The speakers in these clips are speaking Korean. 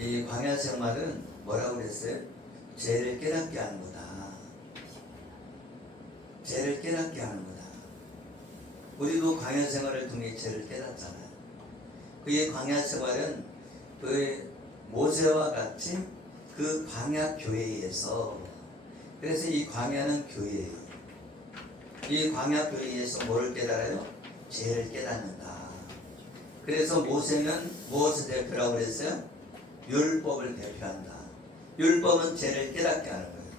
이 광야 생활은 뭐라고 그랬어요? 죄를 깨닫게 하는 거다. 죄를 깨닫게 하는 거다. 우리도 광야 생활을 통해 죄를 깨닫잖아요. 그의 광야 생활은 그 모세와 같이 그 광야 교회에서, 그래서 이 광야는 교회예요. 이 광야 교회에서 뭐를 깨달아요? 죄를 깨닫는다. 그래서 모세는 무엇을 대표라고 그랬어요? 율법을 대표한다. 율법은 죄를 깨닫게 하는 거예요.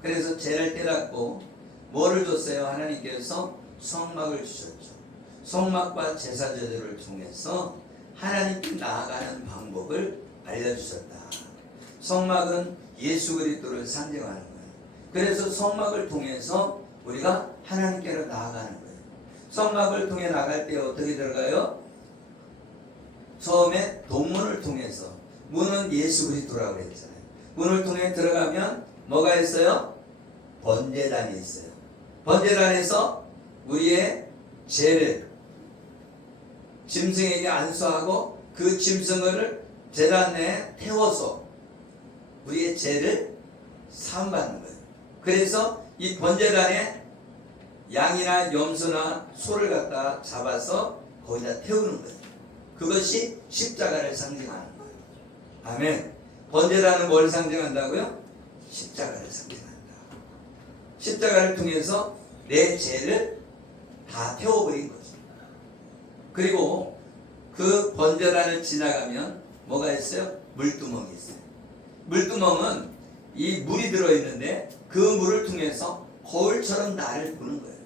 그래서 죄를 깨닫고 뭐를 줬어요? 하나님께서 성막을 주셨죠. 성막과 제사 제도를 통해서 하나님께 나아가는 방법을 알려주셨다. 성막은 예수 그리스도를 상징하는 거예요. 그래서 성막을 통해서 우리가 하나님께로 나아가는 거예요. 성막을 통해 나갈 때 어떻게 들어가요? 처음에 동문을 통해서, 문은 예수 그리스도라고 그랬잖아요. 문을 통해 들어가면 뭐가 있어요? 번제단이 있어요. 번제단에서 우리의 죄를 짐승에게 안수하고 그 짐승을 제단 내에 태워서 우리의 죄를 사함받는 거예요. 그래서 이 번제단에 양이나 염소나 소를 갖다 잡아서 거기다 태우는 거예요. 그것이 십자가를 상징하는 거예요. 아멘. 번제단은 뭘 상징한다고요? 십자가를 상징한다. 십자가를 통해서 내 죄를 다 태워버린 거죠. 그리고 그 번제단을 지나가면 뭐가 있어요? 물두멍이 있어요. 물두멍은 이 물이 들어있는데 그 물을 통해서 거울처럼 나를 보는 거예요.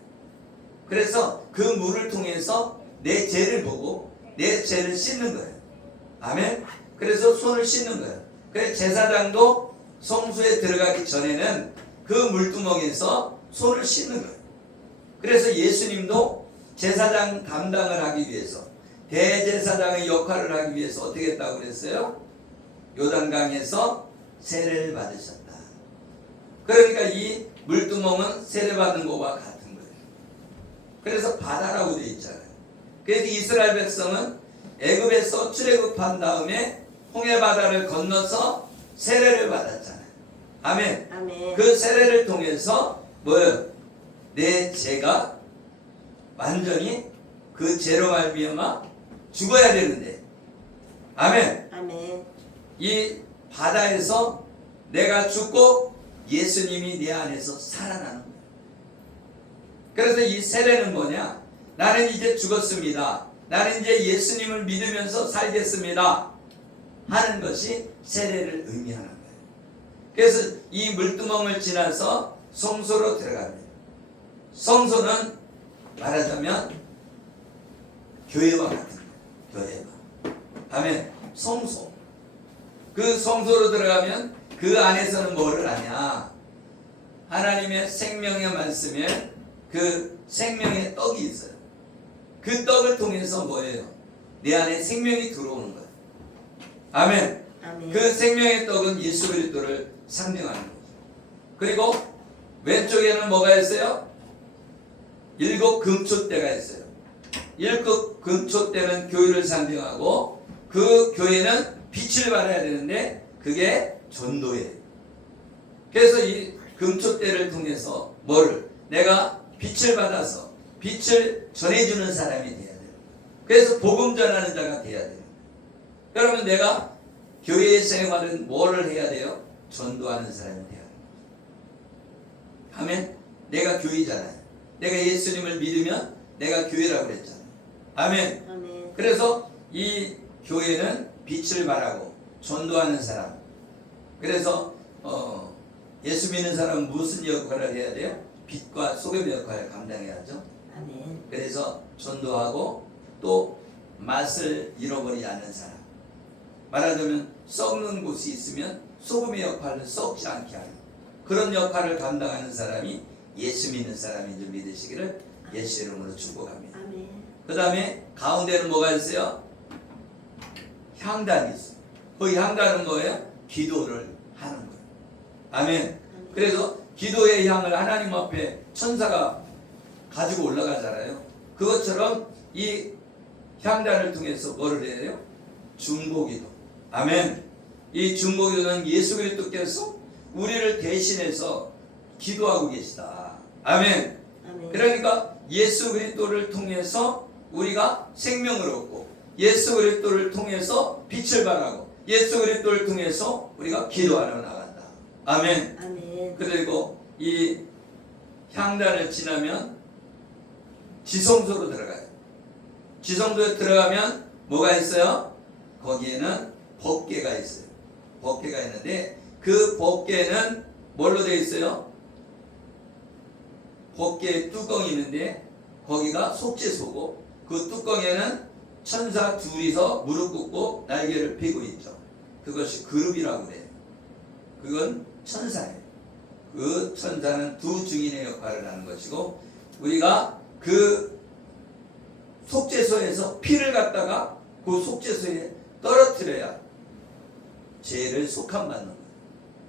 그래서 그 물을 통해서 내 죄를 보고 내 죄를 씻는 거예요. 아멘. 그래서 손을 씻는 거예요. 그래서 제사장도 성소에 들어가기 전에는 그 물두멍에서 손을 씻는 거예요. 그래서 예수님도 제사장 담당을 하기 위해서, 대제사장의 역할을 하기 위해서 어떻게 했다고 그랬어요? 요단강에서 세례를 받으셨다. 그러니까 이 물두멍은 세례받는 것과 같은 거예요. 그래서 바다라고 되어 있잖아요. 그래서 이스라엘 백성은 애굽에서 출애굽한 다음에 홍해바다를 건너서 세례를 받았잖아요. 아멘. 아멘. 그 세례를 통해서 뭐예요? 내 죄가 완전히 그 죄로 말미암아 죽어야 되는데, 아멘. 아멘. 이 바다에서 내가 죽고 예수님이 내 안에서 살아나는 거예요. 그래서 이 세례는 뭐냐? 나는 이제 죽었습니다. 나는 이제 예수님을 믿으면서 살겠습니다 하는 것이 세례를 의미하는 거예요. 그래서 이 물두멍을 지나서 성소로 들어갑니다. 성소는 말하자면 교회와 같은 거예요. 교회와. 아멘. 성소. 그 성소로 들어가면 그 안에서는 뭐를 하냐? 하나님의 생명의 말씀에 그 생명의 떡이 있어요. 그 떡을 통해서 뭐예요? 내 안에 생명이 들어오는 거예요. 아멘. 아멘. 그 생명의 떡은 예수 그리스도를 상징하는 거죠. 그리고 왼쪽에는 뭐가 있어요? 7 금초대가 있어요. 7 금초대는 교회를 상징하고 그 교회는 빛을 발해야 되는데 그게 전도예요. 그래서 이 금초대를 통해서 뭐를? 내가 빛을 받아서 빛을 전해주는 사람이 돼야 돼요. 그래서 복음 전하는 자가 돼야 돼요. 그러면 내가 교회의 생활은 뭐를 해야 돼요? 전도하는 사람이 돼야 돼요. 아멘. 내가 교회잖아요. 내가 예수님을 믿으면 내가 교회라고 그랬잖아요. 아멘. 아멘. 그래서 이 교회는 빛을 발하고 전도하는 사람. 그래서 예수 믿는 사람은 무슨 역할을 해야 돼요? 빛과 소금의 역할을 감당해야죠. 아멘. 그래서 전도하고 또 맛을 잃어버리지 않는 사람. 말하자면 썩는 곳이 있으면 소금의 역할을 썩지 않게 하는 그런 역할을 감당하는 사람이 예수 믿는 사람인 줄 믿으시기를 예수 이름으로 축복합니다. 아멘. 그 다음에 가운데는 뭐가 있어요? 향단이 있어요. 그 향단은 뭐예요? 기도를 하는 거예요. 아멘. 그래서 기도의 향을 하나님 앞에 천사가 가지고 올라가잖아요. 그것처럼 이 향단을 통해서 뭐를 해야 돼요? 중보기도. 아멘. 이 중보기도는 예수 그리스도께서 우리를 대신해서 기도하고 계시다. 아멘. 아멘. 그러니까 예수 그리스도를 통해서 우리가 생명을 얻고, 예수 그리스도를 통해서 빛을 발하고, 예수 그리스도를 통해서 우리가 기도하러 나간다. 아멘. 아멘. 그리고 이 향단을 지나면 지성소로 들어가요. 지성소에 들어가면 뭐가 있어요? 거기에는 법궤가 있어요. 법궤가 있는데 그 법궤는 뭘로 되어 있어요? 법궤에 뚜껑이 있는데 거기가 속죄소고, 그 뚜껑에는 천사 둘이서 무릎 꿇고 날개를 펴고 있죠. 그것이 그룹이라고 돼요. 그건 천사예요. 그 천사는 두 증인의 역할을 하는 것이고, 우리가 그 속죄소에서 피를 갖다가 그 속죄소에 떨어뜨려야 죄를 속함받는 거예요.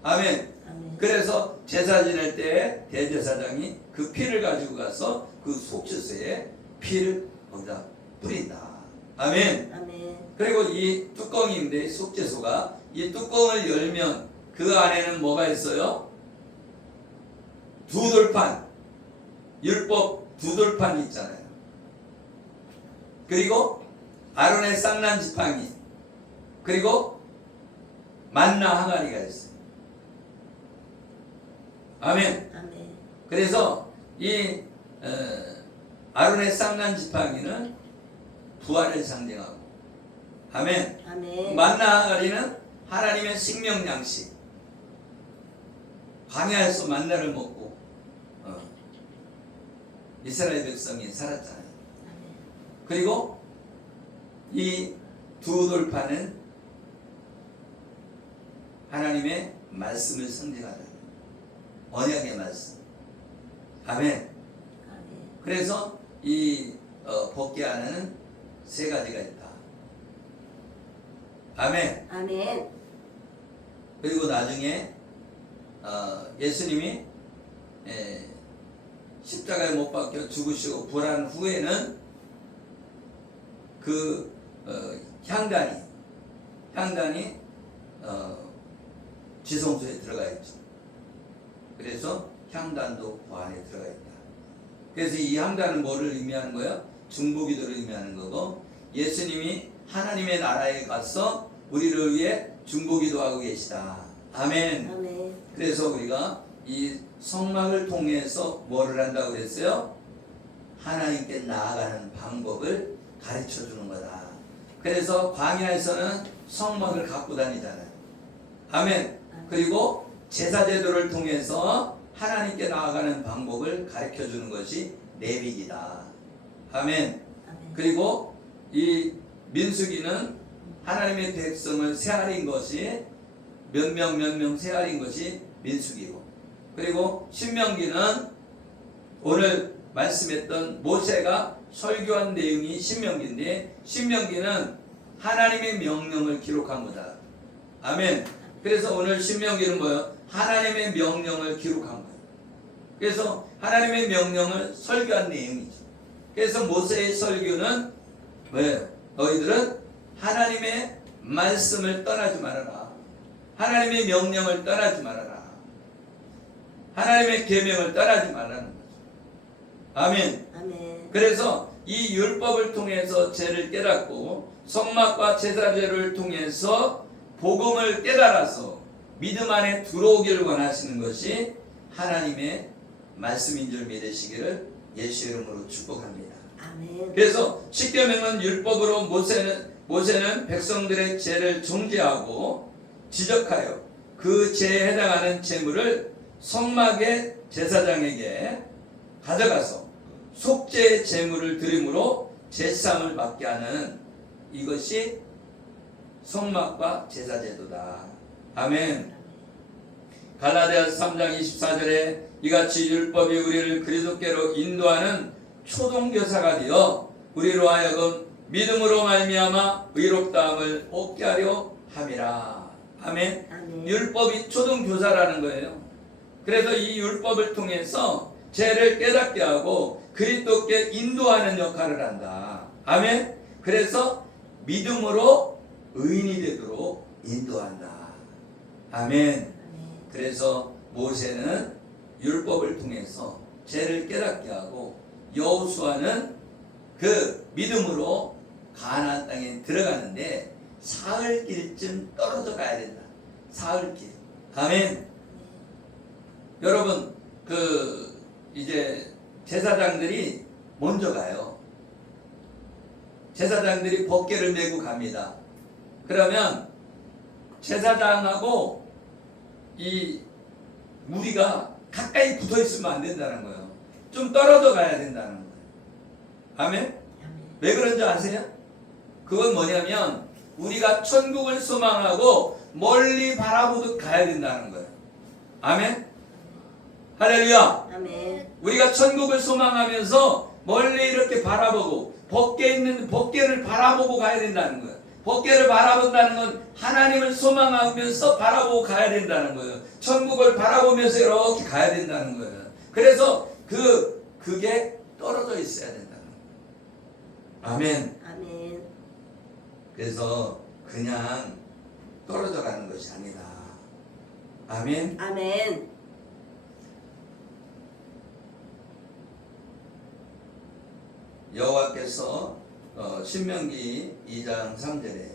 아멘. 아멘. 그래서 제사 지낼 때 대제사장이 그 피를 가지고 가서 그 속죄소에 피를 거기다 뿌린다. 아멘. 아멘. 그리고 이 뚜껑인데 속죄소가, 이 뚜껑을 열면 그 안에는 뭐가 있어요? 두 돌판, 율법 두 돌판이 있잖아요. 그리고 아론의 쌍난 지팡이, 그리고 만나 항아리가 있어요. 아멘. 아멘. 그래서 이 아론의 쌍난 지팡이는 부활을 상징하고, 아멘. 아멘. 만나 항아리는 하나님의 생명 양식. 광야에서 만나를 먹고 이스라엘 백성이 살았잖아요. 아멘. 그리고 이 두 돌판은 하나님의 말씀을 상징하는 언약의 말씀. 아멘. 아멘. 그래서 이 법궤 안에는 세 가지가 있다. 아멘. 아멘. 그리고 나중에 예수님이 십자가에 못 박혀 죽으시고 부활한 후에는 그 향단이 지성소에 들어가 있죠. 그래서 향단도 그 안에 들어가 있다. 그래서 이 향단은 뭐를 의미하는 거야? 중보기도를 의미하는 거고, 예수님이 하나님의 나라에 가서 우리를 위해 중보기도하고 계시다. 아멘. 아멘. 그래서 우리가 이 성막을 통해서 뭐를 한다고 그랬어요? 하나님께 나아가는 방법을 가르쳐 주는 거다. 그래서 광야에서는 성막을 갖고 다니잖아요. 아멘. 그리고 제사제도를 통해서 하나님께 나아가는 방법을 가르쳐 주는 것이 레위기다. 아멘. 아멘. 그리고 이 민수기는 하나님의 백성을 세알인 것이 몇 명 세알인 것이 민수기고, 그리고 신명기는 오늘 말씀했던 모세가 설교한 내용이 신명기인데, 신명기는 하나님의 명령을 기록한 거다. 아멘. 그래서 오늘 신명기는 뭐예요? 하나님의 명령을 기록한 거예요. 그래서 하나님의 명령을 설교한 내용이죠. 그래서 모세의 설교는 뭐예요? 너희들은 하나님의 말씀을 떠나지 말아라. 하나님의 명령을 떠나지 말아라. 하나님의 계명을 떠나지 말라는 거죠. 아멘. 아멘. 그래서 이 율법을 통해서 죄를 깨닫고 성막과 제사제를 통해서 복음을 깨달아서 믿음 안에 들어오기를 원하시는 것이 하나님의 말씀인 줄 믿으시기를 예수 이름으로 축복합니다. 아멘. 그래서 십계명은 율법으로 모세는 백성들의 죄를 정죄하고 지적하여 그 죄에 해당하는 제물을 성막의 제사장에게 가져가서 속죄의 제물을 드림으로 제사함을 받게 하는, 이것이 성막과 제사제도다. 아멘. 갈라디아서 3장 24절에 이같이 율법이 우리를 그리스도께로 인도하는 초동교사가 되어 우리로 하여금 믿음으로 말미암아 의롭다함을 얻게 하려 함이라. 아멘. 아멘. 율법이 초동교사라는 거예요. 그래서 이 율법을 통해서 죄를 깨닫게 하고 그리스도께 인도하는 역할을 한다. 아멘. 그래서 믿음으로 의인이 되도록 인도한다. 아멘. 그래서 모세는 율법을 통해서 죄를 깨닫게 하고 여호수아는 그 믿음으로 가나안 땅에 들어가는데 사흘길쯤 떨어져 가야 된다. 사흘길. 아멘. 여러분 이제 제사장들이 먼저 가요. 제사장들이 법궤를 메고 갑니다. 그러면 제사장하고 이 무리가 가까이 붙어 있으면 안 된다는 거예요. 좀 떨어져 가야 된다는 거예요. 아멘? 왜 그런지 아세요? 그건 뭐냐면 우리가 천국을 소망하고 멀리 바라보듯 가야 된다는 거예요. 아멘? 할렐루야. 아멘. 우리가 천국을 소망하면서 멀리 이렇게 바라보고 법궤를 바라보고 가야 된다는 거예요. 법궤를 바라본다는 건 하나님을 소망하면서 바라보고 가야 된다는 거예요. 천국을 바라보면서 이렇게 가야 된다는 거예요. 그래서 그게 떨어져 있어야 된다는 거예요. 아멘. 아멘. 그래서 그냥 떨어져 가는 것이 아니다. 아멘. 아멘. 여호와께서 신명기 2장 3절에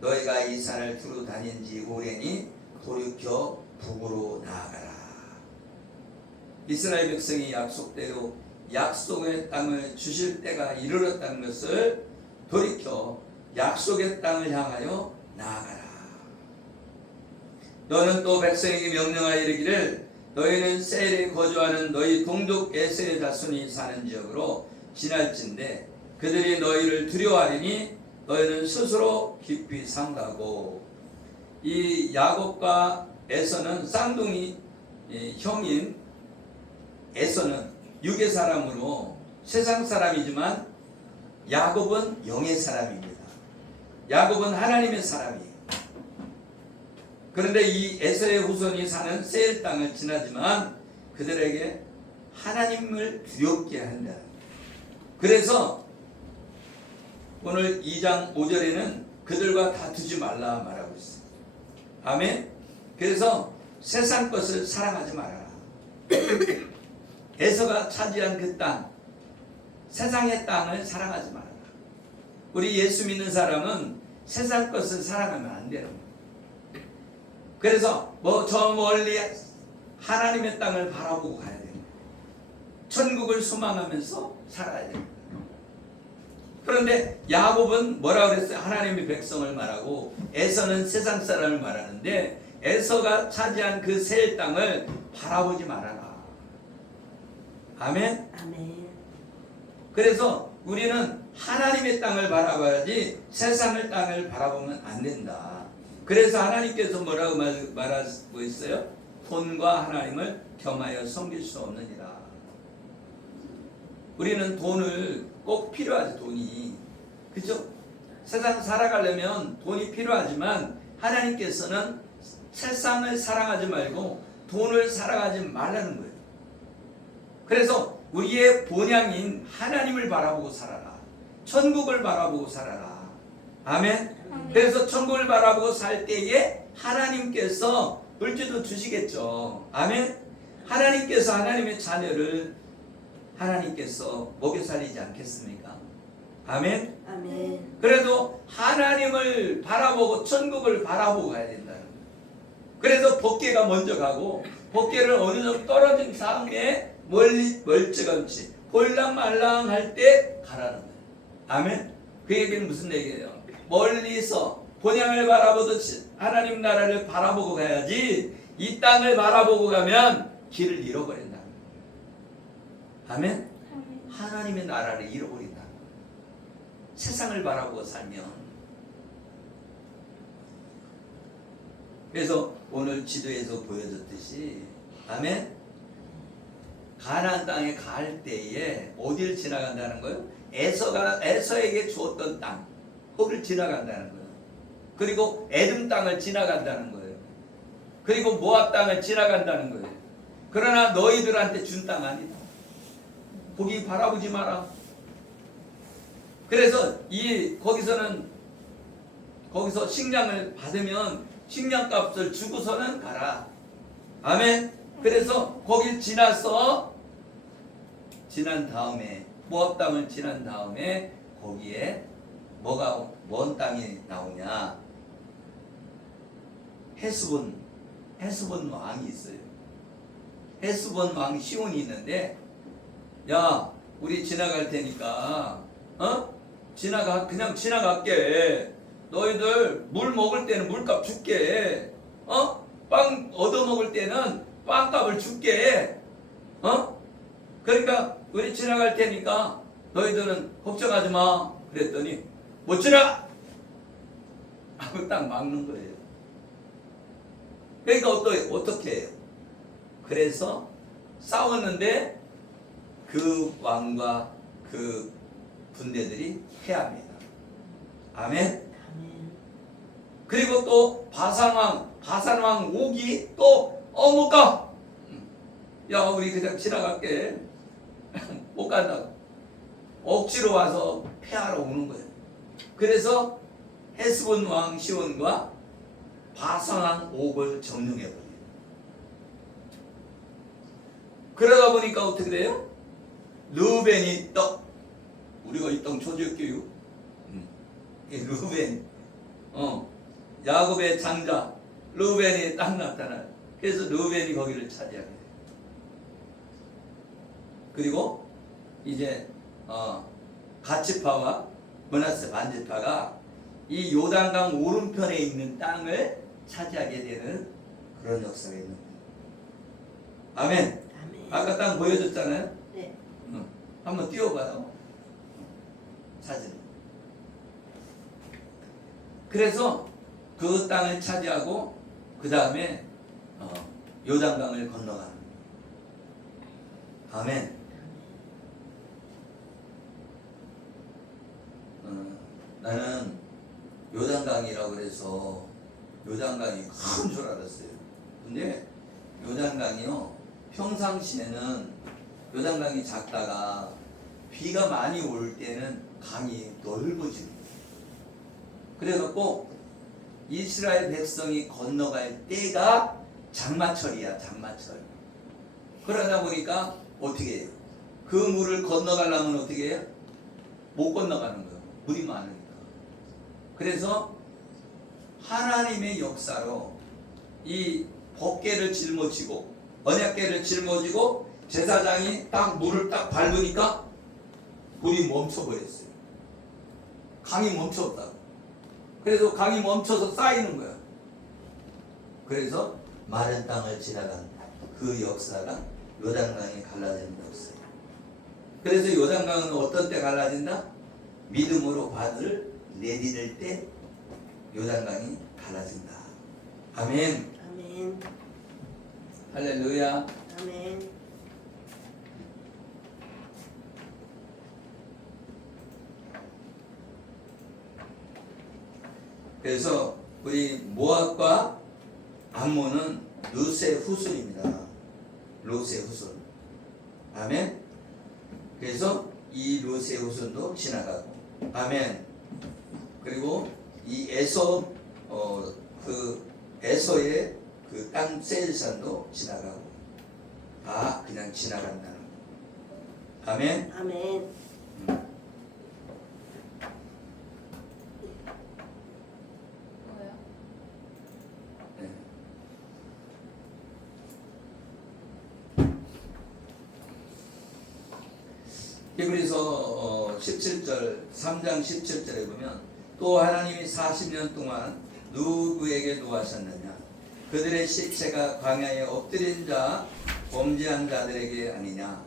너희가 이 산을 두루 다닌 지 오래니 돌이켜 북으로 나아가라. 이스라엘 백성이 약속대로 약속의 땅을 주실 때가 이르렀다는 것을 돌이켜 약속의 땅을 향하여 나아가라. 너는 또 백성에게 명령하여 이르기를 너희는 세일에 거주하는 너희 동족 에서의 자손이 사는 지역으로 지날진대 그들이 너희를 두려워하리니 너희는 스스로 깊이 삼가고. 이 야곱과 에서는 쌍둥이 형인 에서는 육의 사람으로 세상 사람이지만 야곱은 영의 사람입니다. 야곱은 하나님의 사람이에요. 그런데 이 에서의 후손이 사는 세일 땅을 지나지만 그들에게 하나님을 두렵게 한다. 그래서 오늘 2장 5절에는 그들과 다투지 말라 말하고 있어요. 아멘. 그래서 세상 것을 사랑하지 말아라. 에서가 차지한 그 땅, 세상의 땅을 사랑하지 말아라. 우리 예수 믿는 사람은 세상 것을 사랑하면 안 되는 거예요. 그래서 저 멀리 하나님의 땅을 바라보고 가야 돼요. 천국을 소망하면서 살아야 돼요. 그런데 야곱은 뭐라고 그랬어요? 하나님의 백성을 말하고 에서는 세상 사람을 말하는데 에서가 차지한 그 새 땅을 바라보지 말아라. 아멘? 아멘. 그래서 우리는 하나님의 땅을 바라봐야지 세상의 땅을 바라보면 안 된다. 그래서 하나님께서 뭐라고 말하고 있어요? 돈과 하나님을 겸하여 섬길 수 없느니라. 우리는 돈을 꼭 필요하지. 돈이, 그죠? 세상 살아가려면 돈이 필요하지만 하나님께서는 세상을 사랑하지 말고 돈을 사랑하지 말라는 거예요. 그래서 우리의 본향인 하나님을 바라보고 살아라. 천국을 바라보고 살아라. 아멘. 그래서 천국을 바라보고 살 때에 하나님께서 물질도 주시겠죠. 아멘. 하나님께서 하나님의 자녀를 하나님께서 먹여 살리지 않겠습니까? 아멘. 아멘. 그래도 하나님을 바라보고 천국을 바라보고 가야 된다는 거예요. 그래서 법궤가 먼저 가고 법궤를 어느 정도 떨어진 다음에 멀찌감치 홀랑말랑 할 때 가라는 거예요. 아멘. 그 얘기는 무슨 얘기예요? 멀리서 본향을 바라보듯이 하나님 나라를 바라보고 가야지 이 땅을 바라보고 가면 길을 잃어버린다. 아멘? 하나님의 나라를 잃어버린다. 세상을 바라보고 살면. 그래서 오늘 지도에서 보여줬듯이 아멘? 가나안 땅에 갈 때에 어디를 지나간다는 거예요? 에서에게 주었던 땅, 거기를 지나간다는 거예요. 그리고 에돔 땅을 지나간다는 거예요. 그리고 모압 땅을 지나간다는 거예요. 그러나 너희들한테 준 땅 아니다. 거기 바라보지 마라. 그래서 거기서는 거기서 식량을 받으면 식량값을 주고서는 가라. 아멘. 그래서 거길 지난 다음에 모압 땅을 지난 다음에 거기에 뭐가 뭔 땅이 나오냐? 헤스본 왕이 있어요. 헤스본 왕 시온이 있는데, 야, 우리 지나갈 테니까 그냥 지나갈게. 너희들 물 먹을 때는 물값 줄게. 빵 얻어 먹을 때는 빵값을 줄게. 그러니까 우리 지나갈 테니까 너희들은 걱정하지 마. 그랬더니 못 지나! 하고 딱 막는 거예요. 그러니까 어떻게 해요? 그래서 싸웠는데 그 왕과 그 군대들이 패합니다. 아멘. 그리고 또 바산왕 옥이 또 못 가. 야, 우리 그냥 지나갈게. 못 간다고. 억지로 와서 패하러 오는 거예요. 그래서 헤스본 왕 시온과 바산왕 옥을 점령해버려요. 그러다 보니까 어떻게 돼요? 르우벤이 우리가 이 땅 초지였게요. 르우벤, 야곱의 장자 르우벤이 딱 나타나요. 그래서 르우벤이 거기를 차지하게 돼요. 그리고 이제 가츠파와 므낫세 반지파가 이 요단강 오른편에 있는 땅을 차지하게 되는 그런 역사가 있는 거예요. 아멘. 아까 땅 보여줬잖아요. 네. 한번 띄워봐요. 사진. 그래서 그 땅을 차지하고 그 다음에 요단강을 건너가는 거예요. 아멘. 나는 요단강이라고 그래서 요단강이 큰 줄 알았어요. 근데 요단강이요, 평상시에는 요단강이 작다가 비가 많이 올 때는 강이 넓어집니다. 그래갖고 이스라엘 백성이 건너갈 때가 장마철이야, 장마철. 그러다 보니까 어떻게 해요? 그 물을 건너가려면 어떻게 해요? 못 건너가는 거예요. 물이 많으니까. 그래서 하나님의 역사로 이 법궤를 짊어지고 언약궤를 짊어지고 제사장이 딱 물을 딱 밟으니까 물이 멈춰버렸어요. 강이 멈췄다고. 그래서 강이 멈춰서 쌓이는 거야. 그래서 마른 땅을 지나간 그 역사가 요단강이 갈라지는 역사예요. 그래서 요단강은 어떤 때 갈라진다? 믿음으로 바다를 내디딜 때 요단강이 갈라진다. 아멘. 아멘. 할렐루야. 아멘. 그래서 우리 모압과 암몬은 룻의 후손입니다. 룻의 후손. 아멘. 그래서 이 룻의 후손도 지나가고. 아멘. 그리고 이 에서 에서의 그 땅 세일산도 지나가고. 다 그냥 지나간다는 거. 아멘. 아멘. 네. 히브리서 17절 3장 17절에 보면 또 하나님이 40년 동안 누구에게 노하셨느냐? 그들의 시체가 광야에 엎드린 자 범죄한 자들에게 아니냐?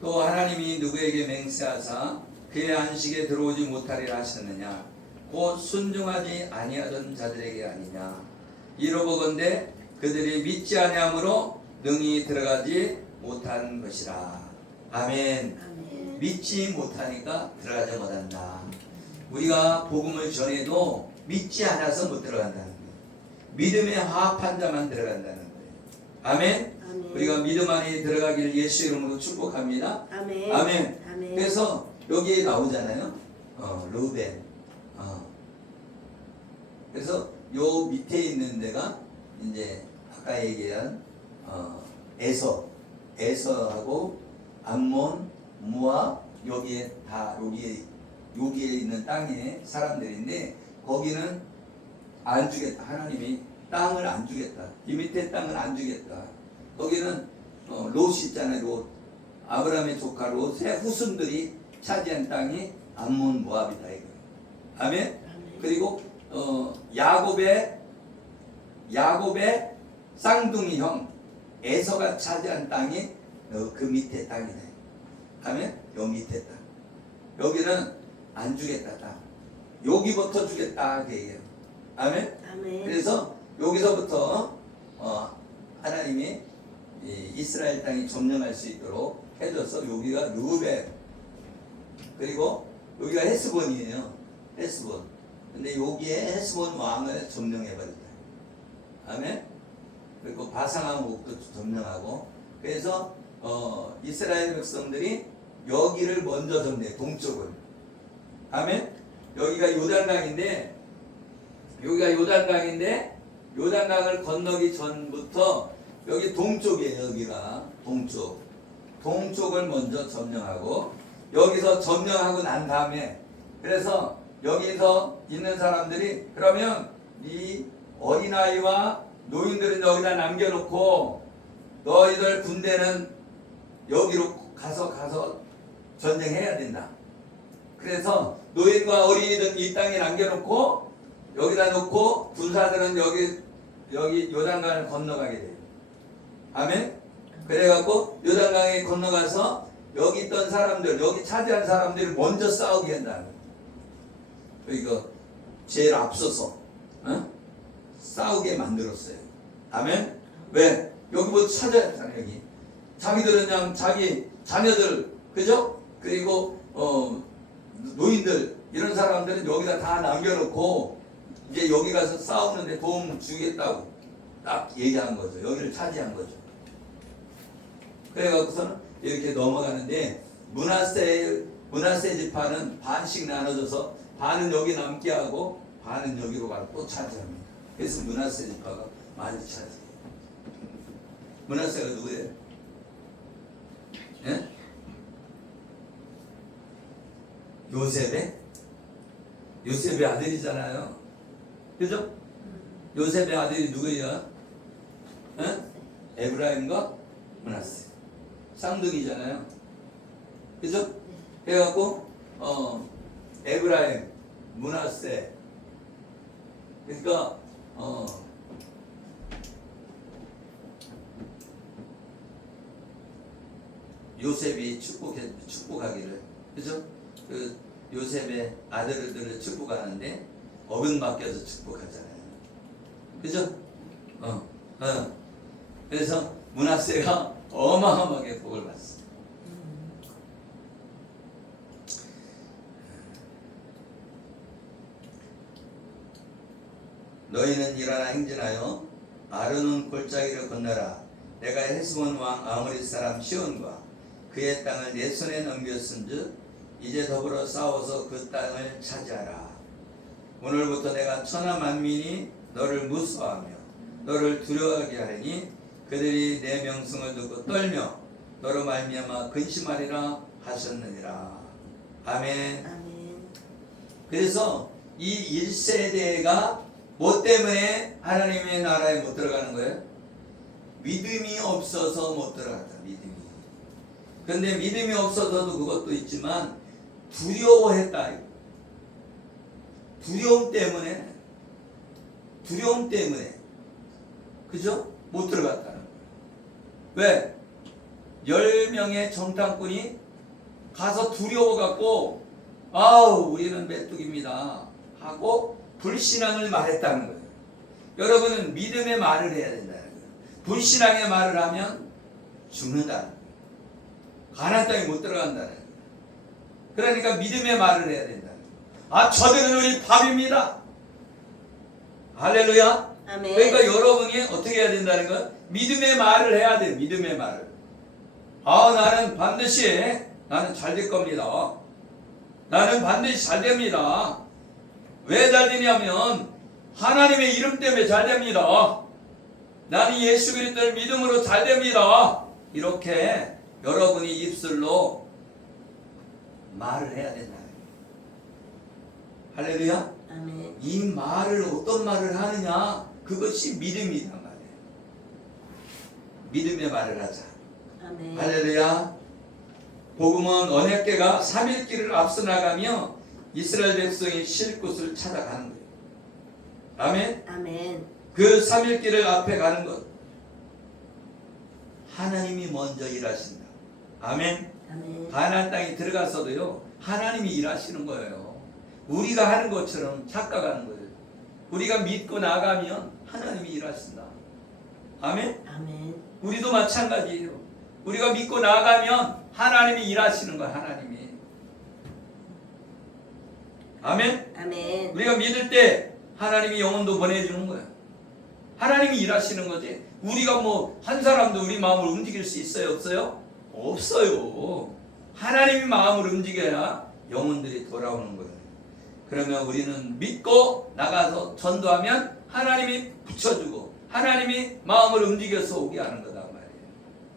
또 하나님이 누구에게 맹세하사 그의 안식에 들어오지 못하리라 하셨느냐? 곧 순종하지 아니하던 자들에게 아니냐? 이로보건대 그들이 믿지 아니함으로 능히 들어가지 못한 것이라. 아멘. 아멘. 믿지 못하니까 들어가지 못한다. 우리가 복음을 전해도 믿지 않아서 못 들어간다는 거예요. 믿음에 화합한 자만 들어간다는 거예요. 아멘. 아멘. 우리가 믿음 안에 들어가기를 예수 이름으로 축복합니다. 아멘. 아멘. 아멘. 그래서 여기에 나오잖아요. 르우벤. 그래서 요 밑에 있는 데가 이제 아까 얘기한 에서하고 암몬, 모압 여기에 다 여기에 있는 땅의 사람들인데 거기는 안 주겠다. 하나님이 땅을 안 주겠다. 이 밑에 땅을 안 주겠다. 거기는 롯이 있잖아요. 롯. 아브라함의 조카 롯의 후손들이 차지한 땅이 암몬 모압이다 이거. 아멘. 그리고 야곱의 쌍둥이 형 에서가 차지한 땅이 그 밑에 땅이다. 아멘. 요 밑에 땅. 여기는 안 주겠다 땅. 여기부터 주겠다 그 얘기예요. 아멘. 아멘. 그래서 여기서부터 하나님이 이스라엘 땅이 점령할 수 있도록 해줘서 여기가 르우벤 그리고 여기가 헤스본이에요. 헤스본. 근데 여기에 헤스본 왕을 점령해버렸다. 아멘. 그리고 바상왕국도 점령하고 그래서 이스라엘 백성들이 여기를 먼저 점령해. 동쪽을. 아멘. 여기가 요단강인데 요단강을 건너기 전부터 여기 동쪽이에요. 여기가 동쪽을 먼저 점령하고 여기서 점령하고 난 다음에 그래서 여기서 있는 사람들이 그러면 이 어린아이와 노인들은 여기다 남겨놓고 너희들 군대는 여기로 가서 전쟁해야 된다. 그래서 노인과 어린이들 이 땅에 남겨놓고 여기다 놓고 군사들은 여기 요단강을 건너가게 돼요. 아멘. 그래갖고 요단강에 건너가서 여기 있던 사람들, 여기 차지한 사람들을 먼저 싸우게 한다는 거예요. 이거 제일 앞서서 싸우게 만들었어요. 아멘. 왜? 여기 뭐 찾아야 되잖아요. 여기 자기들은 그냥 자기 자녀들 그죠? 그리고 노인들 이런 사람들은 여기다 다 남겨놓고 이제 여기 가서 싸우는데 도움 주겠다고 딱 얘기한 거죠. 여기를 차지한 거죠. 그래갖고서는 이렇게 넘어가는데 문하세 지파는 반씩 나눠져서 반은 여기 남게 하고 반은 여기로 가서 또 차지합니다. 그래서 문하세 지파가 많이 차지해요. 문하세가 누구예요? 예? 요셉의 아들이잖아요. 그죠? 요셉의 아들이 누구예요? 에브라임과 문하세 쌍둥이잖아요. 그죠? 그래갖고 에브라임, 문하세 그러니까 요셉이 축복하기를 그죠? 그 요셉의 아들들을 축복하는데 어근 맡겨서 축복하잖아요. 그죠? 그래서 문하세가 어마어마하게 복을 받습니다. 너희는 일어나 행진하여 아르논 골짜기를 건너라. 내가 헤스본 왕 아모리 사람 시온과 그의 땅을 내 손에 넘겼은즉 이제 더불어 싸워서 그 땅을 차지하라. 오늘부터 내가 천하 만민이 너를 무서워하며 너를 두려워하게 하리니 그들이 내 명성을 듣고 떨며 너로 말미암아 근심하리라 하셨느니라. 아멘. 아멘. 그래서 이 1세대가 뭐 때문에 하나님의 나라에 못 들어가는 거예요? 믿음이 없어서 못 들어갔다. 믿음이. 그런데 믿음이 없어서도 그것도 있지만 두려워했다. 두려움 때문에 그죠? 못 들어갔다는 거예요. 왜? 10명의 정탐꾼이 가서 두려워갖고 아우 우리는 메뚜기입니다 하고 불신앙을 말했다는 거예요. 여러분은 믿음의 말을 해야 된다는 거예요. 불신앙의 말을 하면 죽는다는 거예요. 가나안 땅에 못 들어간다는 거예요. 그러니까 믿음의 말을 해야 된다는 거예요. 아 저들은 우리 밥입니다. 할렐루야. 아멘. 그러니까 여러분이 어떻게 해야 된다는 거예요? 믿음의 말을 해야 돼요. 믿음의 말을. 아 나는 반드시 나는 잘 될 겁니다. 나는 반드시 잘 됩니다. 왜 잘 되냐면 하나님의 이름 때문에 잘 됩니다. 나는 예수 그리스도를 믿음으로 잘 됩니다. 이렇게 여러분이 입술로 말을 해야 된다. 할렐루야. 아멘. 이 말을 어떤 말을 하느냐, 그것이 믿음이란 말이에요. 믿음의 말을 하자. 아멘. 할렐루야. 복음은 언약궤가 3일 길을 앞서 나가며 이스라엘 백성이 쉴 곳을 찾아가는 거예요. 아멘. 아멘. 그 3일 길을 앞에 가는 것, 하나님이 먼저 일하신다. 아멘. 아멘. 가나안 땅에 들어가서도요, 하나님이 일하시는 거예요. 우리가 하는 것처럼 착각하는 거예요. 우리가 믿고 나가면 하나님이 일하신다. 아멘. 아멘. 우리도 마찬가지예요. 우리가 믿고 나가면 하나님이 일하시는 거예요. 하나님이. 아멘. 아멘. 우리가 믿을 때 하나님이 영혼도 보내주는 거예요. 하나님이 일하시는 거지. 우리가 뭐 한 사람도 우리 마음을 움직일 수 있어요? 없어요? 없어요. 하나님이 마음을 움직여야 영혼들이 돌아오는 거예요. 그러면 우리는 믿고 나가서 전도하면 하나님이 붙여주고 하나님이 마음을 움직여서 오게 하는 거다 말이에요.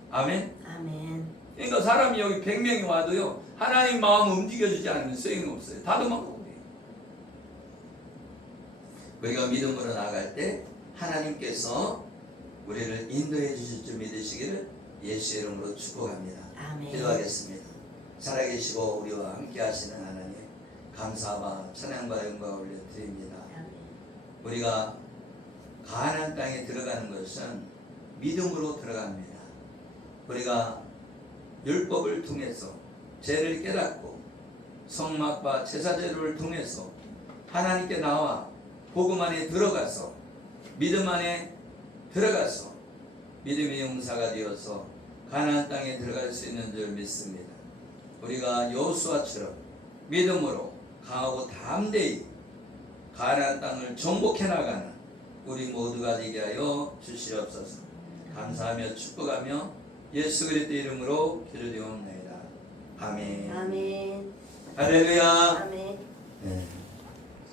아멘. 아멘. 그러니까 사람이 여기 100명이 와도요, 하나님 마음을 움직여주지 않으면 소용이 없어요. 다 도망가고 그래요. 우리가 믿음으로 나갈 때 하나님께서 우리를 인도해 주실 줄 믿으시기를 예수 이름으로 축복합니다. 아멘. 기도하겠습니다. 살아계시고 우리와 함께 하시는 하나님, 감사와 찬양과 영광을 올려드립니다. 아멘. 우리가 가나안 땅에 들어가는 것은 믿음으로 들어갑니다. 우리가 율법을 통해서 죄를 깨닫고 성막과 제사제를 통해서 하나님께 나와 복음 안에 들어가서 믿음 안에 들어가서 믿음의 용사가 되어서 가나안 땅에 들어갈 수 있는 줄 믿습니다. 우리가 여호수아처럼 믿음으로 강하고 담대히 가나안 땅을 정복해 나가는 우리 모두가 되게 하여 주시옵소서. 감사하며 축복하며 예수 그리스도 이름으로 기도드리옵나이다. 아멘. 아멘. 할렐루야. 아멘. 네.